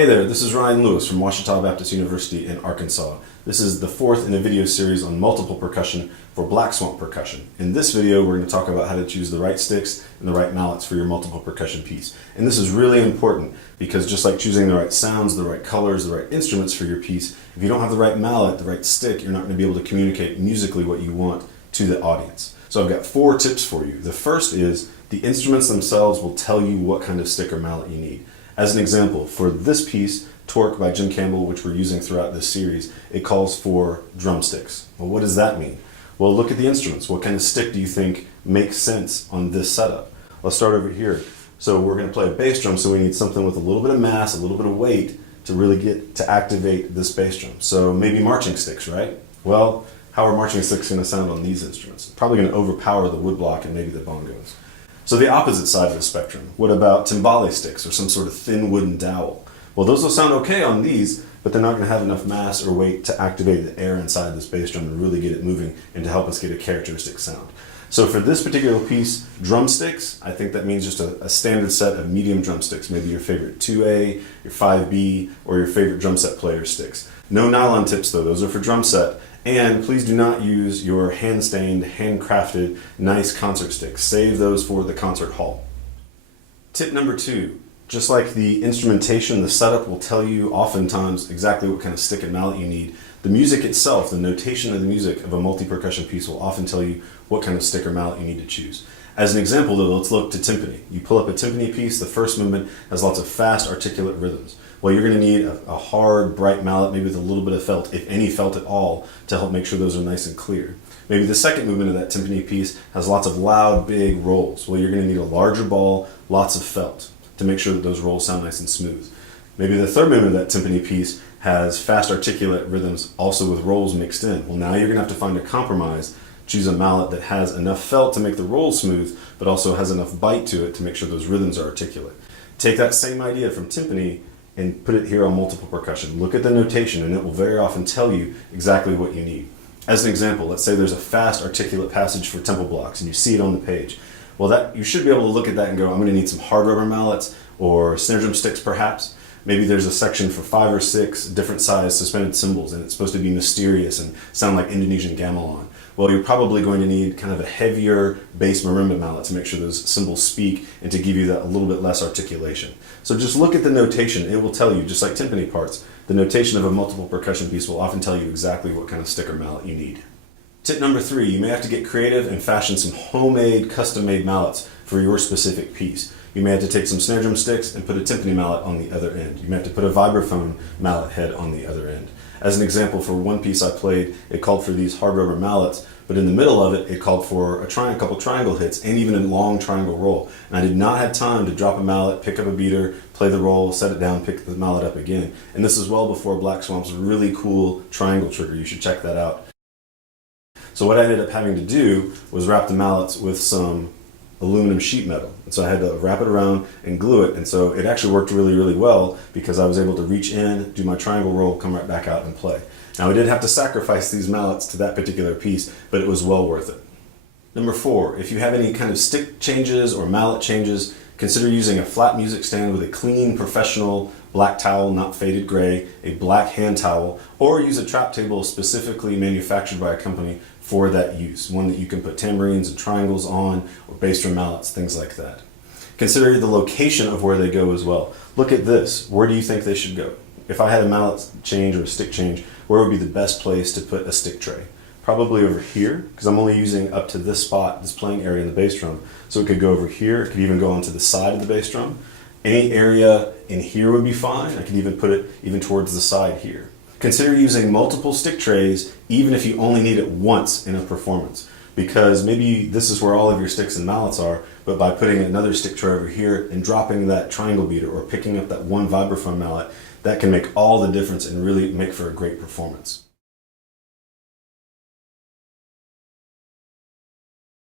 Hey there, this is Ryan Lewis from Ouachita Baptist University in Arkansas. This is the fourth in a video series on multiple percussion for black swamp percussion. In this video, we're going to talk about how to choose the right sticks and the right mallets for your multiple percussion piece. And this is really important because just like choosing the right sounds, the right colors, the right instruments for your piece, if you don't have the right mallet, the right stick, you're not going to be able to communicate musically what you want to the audience. So I've got 4 tips for you. The first is the instruments themselves will tell you what kind of stick or mallet you need. As an example, for this piece, Torque by Jim Campbell, which we're using throughout this series, it calls for drumsticks. Well, what does that mean? Well, look at the instruments. What kind of stick do you think makes sense on this setup? Let's start over here. So we're going to play a bass drum, so we need something with a little bit of mass, a little bit of weight to really get to activate this bass drum. So maybe marching sticks, right? Well, how are marching sticks going to sound on these instruments? Probably going to overpower the woodblock and maybe the bongos. So the opposite side of the spectrum, what about timbale sticks or some sort of thin wooden dowel? Well, those will sound okay on these, but they're not going to have enough mass or weight to activate the air inside this bass drum and really get it moving and to help us get a characteristic sound. So for this particular piece, drumsticks, I think that means just a standard set of medium drumsticks, maybe your favorite 2A, your 5B, or your favorite drum set player sticks. No nylon tips though, those are for drum set. And please do not use your hand-stained, handcrafted, nice concert sticks. Save those for the concert hall. Tip number 2, just like the instrumentation, the setup will tell you oftentimes exactly what kind of stick and mallet you need. The music itself, the notation of the music of a multi-percussion piece will often tell you what kind of stick or mallet you need to choose. As an example though, let's look to timpani. You pull up a timpani piece, the first movement has lots of fast, articulate rhythms. Well, you're going to need a hard, bright mallet, maybe with a little bit of felt, if any felt at all, to help make sure those are nice and clear. Maybe the second movement of that timpani piece has lots of loud, big rolls. Well, you're going to need a larger ball, lots of felt, to make sure that those rolls sound nice and smooth. Maybe the third movement of that timpani piece has fast, articulate rhythms, also with rolls mixed in. Well, now you're going to have to find a compromise. Choose a mallet that has enough felt to make the roll smooth, but also has enough bite to it to make sure those rhythms are articulate. Take that same idea from timpani and put it here on multiple percussion. Look at the notation and it will very often tell you exactly what you need. As an example, let's say there's a fast articulate passage for tempo blocks and you see it on the page. Well, you should be able to look at that and go, I'm going to need some hard rubber mallets or snare drum sticks perhaps. Maybe there's a section for 5 or 6 different size suspended cymbals and it's supposed to be mysterious and sound like Indonesian gamelan. Well, you're probably going to need kind of a heavier bass marimba mallet to make sure those cymbals speak and to give you that a little bit less articulation. So just look at the notation. It will tell you, just like timpani parts, the notation of a multiple percussion piece will often tell you exactly what kind of stick or mallet you need. Tip number 3, you may have to get creative and fashion some homemade, custom-made mallets for your specific piece. You may have to take some snare drum sticks and put a timpani mallet on the other end. You may have to put a vibraphone mallet head on the other end. As an example, for one piece I played, it called for these hard rubber mallets, but in the middle of it, it called for a couple triangle hits and even a long triangle roll. And I did not have time to drop a mallet, pick up a beater, play the roll, set it down, pick the mallet up again. And this is well before Black Swamp's really cool triangle trigger. You should check that out. So what I ended up having to do was wrap the mallets with some aluminum sheet metal. And so I had to wrap it around and glue it. And so it actually worked really, really well because I was able to reach in, do my triangle roll, come right back out and play. Now I did have to sacrifice these mallets to that particular piece, but it was well worth it. Number 4, if you have any kind of stick changes or mallet changes, consider using a flat music stand with a clean, professional black towel, not faded gray, a black hand towel, or use a trap table specifically manufactured by a company for that use. One that you can put tambourines and triangles on, or bass drum mallets, things like that. Consider the location of where they go as well. Look at this. Where do you think they should go? If I had a mallet change or a stick change, where would be the best place to put a stick tray? Probably over here, because I'm only using up to this spot, this playing area in the bass drum. So it could go over here, it could even go onto the side of the bass drum. Any area in here would be fine. I could even put it even towards the side here. Consider using multiple stick trays even if you only need it once in a performance, because maybe this is where all of your sticks and mallets are, but by putting another stick tray over here and dropping that triangle beater or picking up that one vibraphone mallet, that can make all the difference and really make for a great performance.